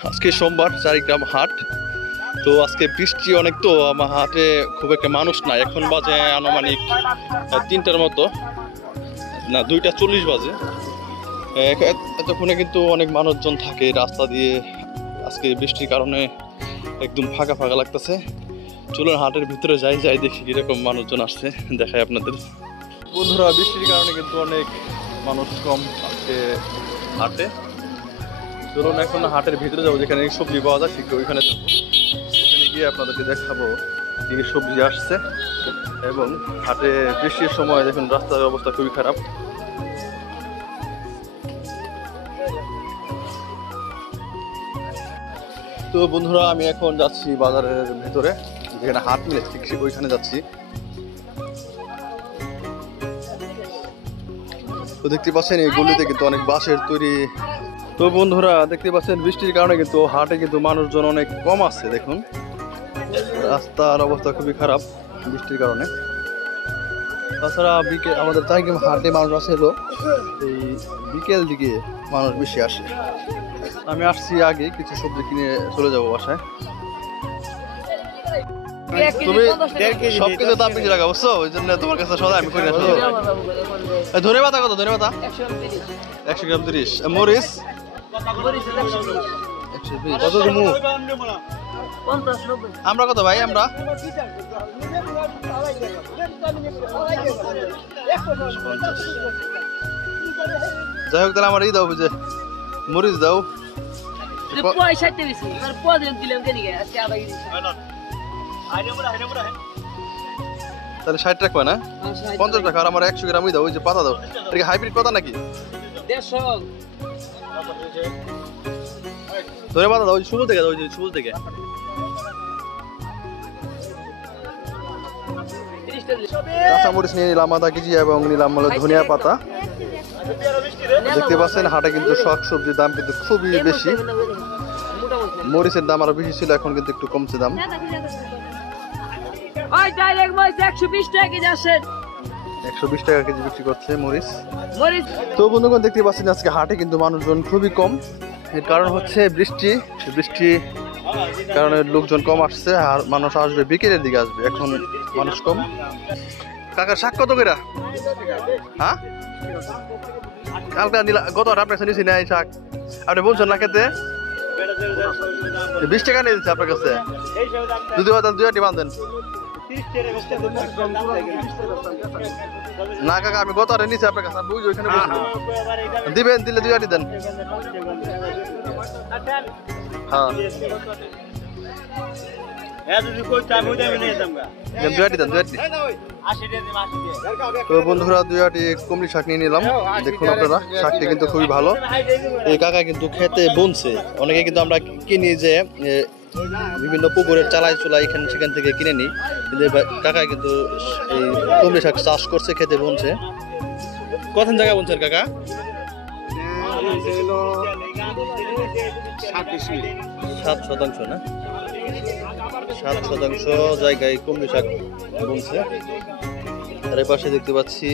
আজকে সোমবার চারিগ্রাম হাট। তো আজকে বৃষ্টি অনেক, তো আমার হাটে খুব একটা মানুষ নাই। এখন বাজে আনুমানিক 3টার মতো, না 2টা 40 বাজে। এতক্ষণে কিন্তু অনেক মানুষজন থাকে রাস্তা দিয়ে। আজকে বৃষ্টির কারণে একদম ফাঁকা ফাঁকা লাগতেছে। চলুন হাটের ভিতরে যাই, দেখি কিরকম মানুষজন আসছে, দেখাই আপনাদের। বন্ধুরা, বৃষ্টির কারণে কিন্তু অনেক মানুষ কম আজকে হাটে। চলুন এখন হাটের ভিতরে যাবো, যেখানে সবজি পাওয়া যায় ঠিক ওইখানে যাবো। ওখানে গিয়ে আপনাদেরকে দেখাবো কি সবজি আসছে। এবং হাটে বৃষ্টির সময় দেখুন রাস্তার অবস্থা খুবই খারাপ। তো বন্ধুরা, আমি এখন যাচ্ছি বাজারের ভেতরে, যেখানে হাট মিলে ঠিক ওইখানে যাচ্ছি। তো দেখতে পাচ্ছেন এই গলিতে কিন্তু অনেক বাঁশের তৈরি। তো বন্ধুরা, দেখতে পাচ্ছেন বৃষ্টির কারণে কিন্তু হাটে কিন্তু মানুষজন অনেক কম আছে। দেখুন রাস্তার অবস্থা খুবই খারাপ বৃষ্টির কারণে। তাছাড়া আমাদের চারিগ্রাম হাটে মানুষ আসে হলো এই বিকেল দিকে মানুষ বেশি আসে। আমি আসছি আগে কিছু সবজি কিনে চলে যাবো বাসায়। তুমি সবকিছু দাম বেশি রাখা বুঝছো, ওই জন্য তোমার কাছে সদাই আমি করে আসবো। ধনে পাতা কত? ধনে পাতা 100 গ্রাম 30। মরিচ কত তুমি? আমরা কত ভাই? আমরা যাই হোক, তাহলে আমার এই দাও, বুঝে মরিচ দাও। তাহলে 60 টাকা না, 50 টাকা। আর আমার 100 গ্রামই দাও। ওই যে পাতা দাও, এটা কি হাইব্রিড পাতা নাকি? ধরে পাতা দাও, ওই সুবল থেকে দাও, ওই যে সুবল থেকে। কাঁচামরিচ নিয়ে নিলাম আধা কেজি, এবং নিলাম হলো ধনিয়া পাতা। দেখতে পাচ্ছেন হাটে কিন্তু শাক সবজির দাম কিন্তু খুবই বেশি। মরিচের দাম আরো বেশি ছিল, এখন কিন্তু একটু কমছে দাম। 120 টাকা কেজি বিক্রি করছে মরিচ। তো বন্ধুগণ, দেখতে পাচ্ছেন আজকে হাটে কিন্তু মানুষজন খুবই কম। এর কারণ হচ্ছে বৃষ্টি কারণে লোকজন কম আসছে। আর মানুষ আসবে বিকেলের দিকে আসবে, এখন মানুষ কম। কাকা শাক কত করে? হ্যাঁ, কালকে গত আপনার কাছে নিয়েছি না এই শাক? আপনি বলছেন না খেতে 20 টাকা নিয়ে দিচ্ছে আপনার কাছে। যদি দুই বাঁধেন না কাকা, আমি গত নিচে আপনার কাছে বুঝি ওইখানে দিবেন, দিলে 2 আটি দেন। হ্যাঁ, 2 আটি দেন, 2 আটি। তো বন্ধুরা, 2 আটি কুমড়ি শাক নিয়ে নিলাম। দেখুন আপনারা, শাকটি কিন্তু খুবই ভালো। এই কাকা কিন্তু খেতে বুনছে। অনেকে কিন্তু আমরা কিনি যে বিভিন্ন পুকুরের চালাই চুলাই সেখান থেকে কিনে নিই, কিন্তু কাকা কিন্তু এই কুমড়ি শাক চাষ করছে, খেতে বুনছে। কত জায়গা বুনছেন কাকা? 7% না, 7% জায়গায় কুমড়ি শাক বুনছে। আর এই পাশে দেখতে পাচ্ছি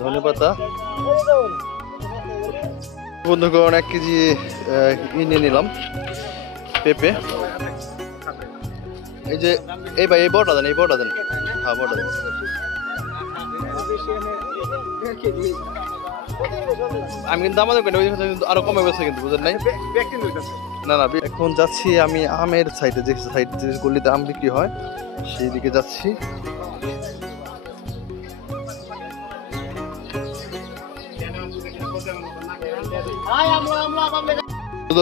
ধনে পাতা। বন্ধুগণ, 1 কেজি নিয়ে নিলাম পেঁপে। এই যে এই ভাই, এই বড়টা দেন, এই বড়টা দেন। হ্যাঁ, বড়টা দেন। আমি কিন্তু আমাদের আরো কমে গেছে কিন্তু, বুঝলেন নাই? না না, এখন যাচ্ছি আমি আমের সাইডে, যে সাইড যে গলিতে আম বিক্রি হয় সেই দিকে যাচ্ছি।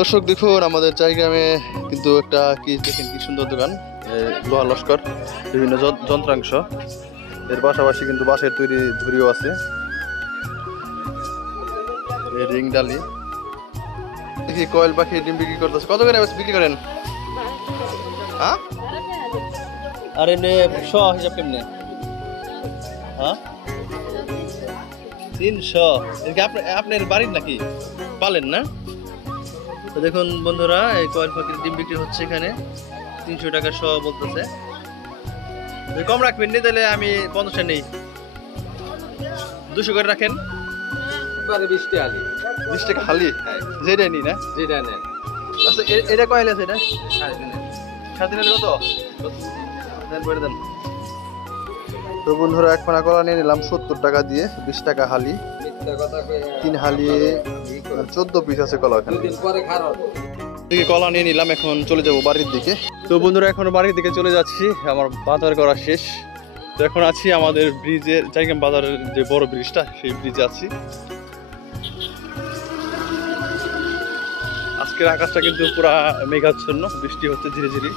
দর্শক দেখুন, আমাদের চারিগ্রামে কিন্তু একটা কি দেখেন কি সুন্দর দোকান, লোহা লস্কর, বিভিন্ন যন্ত্রাংশ। এর পাশাপাশি কিন্তু বাঁশের তৈরি ঝুড়িও আছে, রিং ডালি। দেখি কয়েল পাখি ডিম বিক্রি করতেছে। কত করে বিক্রি করেন? হ্যাঁ, আর এমনি হিসাব কেমনে? হ্যাঁ, 300। আপনার বাড়ির নাকি পালেন না? তো দেখুন বন্ধুরা, এই কয়েল পাখির ডিম বিক্রি হচ্ছে এখানে 300 টাকা শ বলতেছে। কম রাখবেন নি তাহলে আমি 50 নেই, 200 করে রাখেন। 20 টাকা খালি, যেটা নি না, যেটা নেন। এটা কয়লে আছে এটা? 3.5 কত? দেন বলে দেন। তো বন্ধুরা এক পানা কলা নিয়ে নিলাম 70 টাকা দিয়ে, 20 টাকা হালি। 3 হালি 14 পিস আছে কলা এখানে। দিকে কলা নিয়ে নিলাম, এখন চলে যাব বাড়ির দিকে। তো বন্ধুরা এখন বাড়ির দিকে চলে যাচ্ছি, আমার বাজার করা শেষ। তো এখন আছি আমাদের ব্রিজের জায়গাম বাজারের যে বড় ব্রিজটা, সেই ব্রিজে আছি। আজকের আকাশটা কিন্তু পুরা মেঘাচ্ছন্ন, বৃষ্টি হচ্ছে ধীরে ধীরে।